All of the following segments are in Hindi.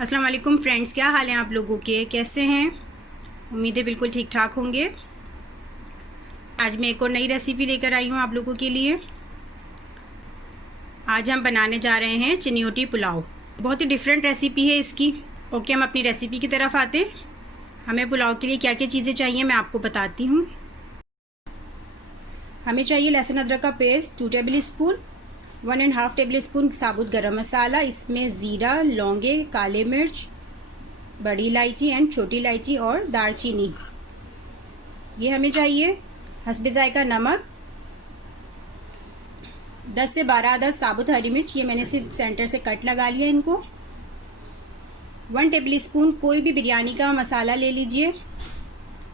अस्सलाम वालेकुम फ्रेंड्स, क्या हाल हैं आप लोगों के? कैसे हैं? उम्मीद है बिल्कुल ठीक ठाक होंगे। आज मैं एक और नई रेसिपी लेकर आई हूँ आप लोगों के लिए। आज हम बनाने जा रहे हैं चिनियोटी पुलाव। बहुत ही डिफरेंट रेसिपी है इसकी। ओके, हम अपनी रेसिपी की तरफ आते हैं। हमें पुलाव के लिए क्या क्या चीज़ें चाहिए मैं आपको बताती हूँ। हमें चाहिए लहसुन अदरक का paste 2 table spoon, 1.5 table spoon साबुत गरम मसाला, इसमें ज़ीरा, लौंगे, काले मिर्च, बड़ी इलायची एंड छोटी इलायची और दालचीनी ये हमें चाहिए। हस्बे जायका नमक, 10 से 12 अदद साबुत हरी मिर्च, ये मैंने सिर्फ सेंटर से कट लगा लिया इनको। 1 टेबल स्पून कोई भी बिरयानी का मसाला ले लीजिए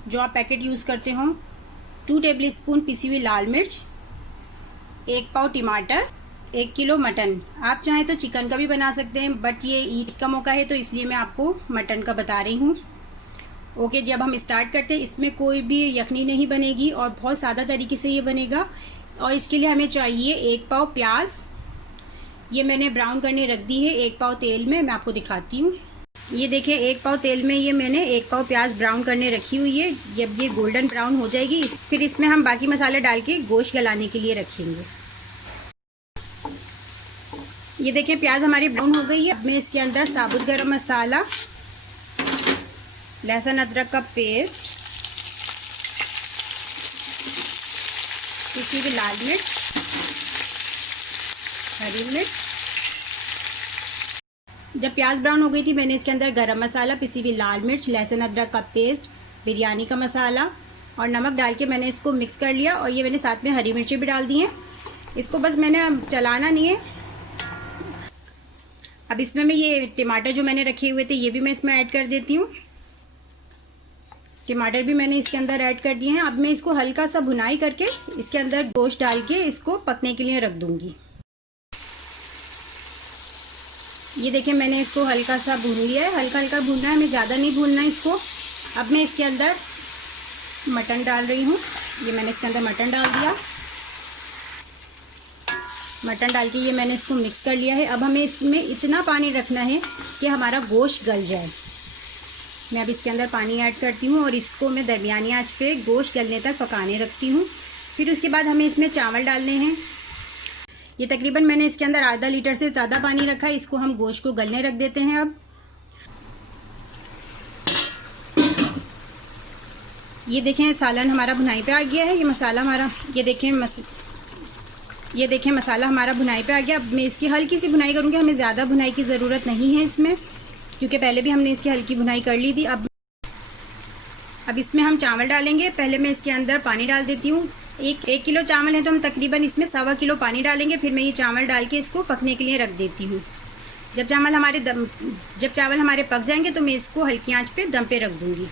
जो आप पैकेट यूज़ करते हो। 2 टेबल स्पून पिसी हुई लाल मिर्च, 1 पाव टमाटर, 1 किलो मटन। आप चाहें तो चिकन का भी बना सकते हैं, बट ये ईद का मौका है तो इसलिए मैं आपको मटन का बता रही हूँ। ओके, जब हम स्टार्ट करते हैं इसमें कोई भी यखनी नहीं बनेगी और बहुत सादा तरीके से ये बनेगा। और इसके लिए हमें चाहिए 1 पाव प्याज, ये मैंने ब्राउन करने रख दी है 1 पाव तेल में। मैं आपको दिखाती हूँ। ये देखिए 1 पाव तेल में ये मैंने 1 पाव प्याज ब्राउन करने रखी हुई है। जब ये गोल्डन ब्राउन हो जाएगी फिर इसमें हम बाकी मसाले डाल के गोश्त गलाने के लिए रखेंगे। ये देखिए प्याज हमारी ब्राउन हो गई है। अब मैं इसके अंदर साबुत गरम मसाला, लहसुन अदरक का पेस्ट, पिसी हुई लाल मिर्च, हरी मिर्च। जब प्याज ब्राउन हो गई थी मैंने इसके अंदर गरम मसाला, पिसी हुई लाल मिर्च, लहसुन अदरक का पेस्ट, बिरयानी का मसाला और नमक डाल के मैंने इसको मिक्स कर लिया। और ये मैंने साथ में हरी मिर्ची भी डाल दी हैं। इसको बस मैंने चलाना नहीं है। अब इसमें मैं ये टमाटर जो मैंने रखे हुए थे ये भी मैं इसमें ऐड कर देती हूँ। टमाटर भी मैंने इसके अंदर ऐड कर दिए हैं। अब मैं इसको हल्का सा भुनाई करके इसके अंदर गोश्त डाल के इसको पकने के लिए रख दूंगी। ये देखिए मैंने इसको हल्का सा भून लिया है। हल्का हल्का भूनना है, हमें ज़्यादा नहीं भूनना है इसको। अब मैं इसके अंदर मटन डाल रही हूँ। ये मैंने इसके अंदर मटन डाल दिया। मटन डाल के ये मैंने इसको मिक्स कर लिया है। अब हमें इसमें इतना पानी रखना है कि हमारा गोश्त गल जाए। मैं अब इसके अंदर पानी ऐड करती हूँ और इसको मैं दरमियानी आंच पे गोश्त गलने तक पकाने रखती हूँ। फिर उसके बाद हमें इसमें चावल डालने हैं। ये तकरीबन मैंने इसके अंदर आधा लीटर से ज़्यादा पानी रखा है। इसको हम गोश्त को गलने रख देते हैं। अब ये देखें सालन हमारा भुनाई पे आ गया है। ये मसाला हमारा ये देखें मसाला हमारा भुनाई पे आ गया। अब मैं इसकी हल्की सी भुनाई करूँगी, हमें ज़्यादा भुनाई की ज़रूरत नहीं है इसमें, क्योंकि पहले भी हमने इसकी हल्की भुनाई कर ली थी। अब इसमें हम चावल डालेंगे। पहले मैं इसके अंदर पानी डाल देती हूँ। एक किलो चावल है तो हम तकरीबन इसमें 1.25 किलो पानी डालेंगे। फिर मैं ये चावल डाल के इसको पकने के लिए रख देती हूँ। जब चावल हमारे पक जाएंगे तो मैं इसको हल्की आंच पे दम पे रख दूँगी।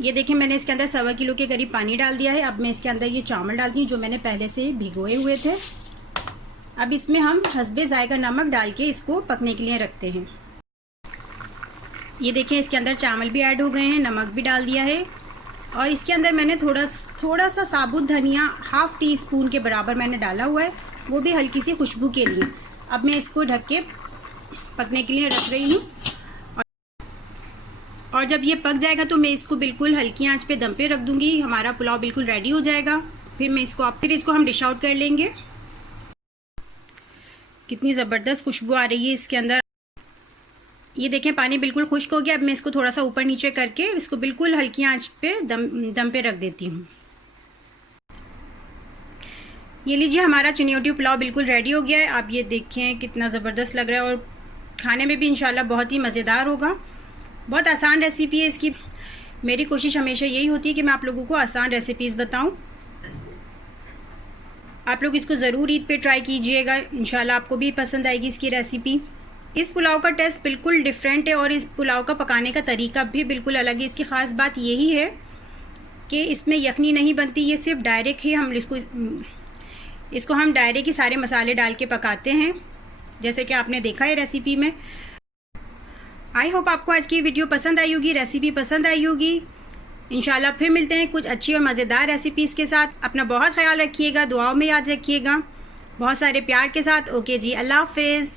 ये देखिए मैंने इसके अंदर 1.25 किलो के करीब पानी डाल दिया है। अब मैं इसके अंदर ये चावल डालती हूँ जो मैंने पहले से भिगोए हुए थे। अब इसमें हम हस्बे जायका नमक डाल के इसको पकने के लिए रखते हैं। ये देखिए इसके अंदर चावल भी ऐड हो गए हैं, नमक भी डाल दिया है। और इसके अंदर मैंने थोड़ा सा साबुत धनिया 1/2 टीस्पून के बराबर मैंने डाला हुआ है, वो भी हल्की सी खुशबू के लिए। अब मैं इसको ढक के पकने के लिए रख रही हूँ। और जब ये पक जाएगा तो मैं इसको बिल्कुल हल्की आंच पे दम पे रख दूंगी। हमारा पुलाव बिल्कुल रेडी हो जाएगा। फिर इसको हम डिश आउट कर लेंगे। कितनी ज़बरदस्त खुशबू आ रही है इसके अंदर। ये देखें पानी बिल्कुल खुश्क हो गया। अब मैं इसको थोड़ा सा ऊपर नीचे करके इसको बिल्कुल हल्की आंच पे दम पे रख देती हूँ। ये लीजिए हमारा चिनियोटी पुलाव बिल्कुल रेडी हो गया है। आप ये देखें कितना ज़बरदस्त लग रहा है और खाने में भी इंशाल्लाह बहुत ही मज़ेदार होगा। बहुत आसान रेसिपी है इसकी। मेरी कोशिश हमेशा यही होती है कि मैं आप लोगों को आसान रेसिपीज़ बताऊँ। आप लोग इसको ज़रूर ईद पे ट्राई कीजिएगा, इंशाल्लाह आपको भी पसंद आएगी इसकी रेसिपी। इस पुलाव का टेस्ट बिल्कुल डिफरेंट है और इस पुलाव का पकाने का तरीका भी बिल्कुल अलग है। इसकी ख़ास बात यही है कि इसमें यखनी नहीं बनती, ये सिर्फ डायरेक्ट ही हम इसको हम डायरेक्ट ही सारे मसाले डाल के पकाते हैं, जैसे कि आपने देखा है रेसिपी में। आई होप आपको आज की वीडियो पसंद आई होगी, रेसिपी पसंद आई होगी। इंशाल्लाह फिर मिलते हैं कुछ अच्छी और मज़ेदार रेसिपीज़ के साथ। अपना बहुत ख्याल रखिएगा, दुआओं में याद रखिएगा, बहुत सारे प्यार के साथ। ओके जी, अल्लाह हाफिज़।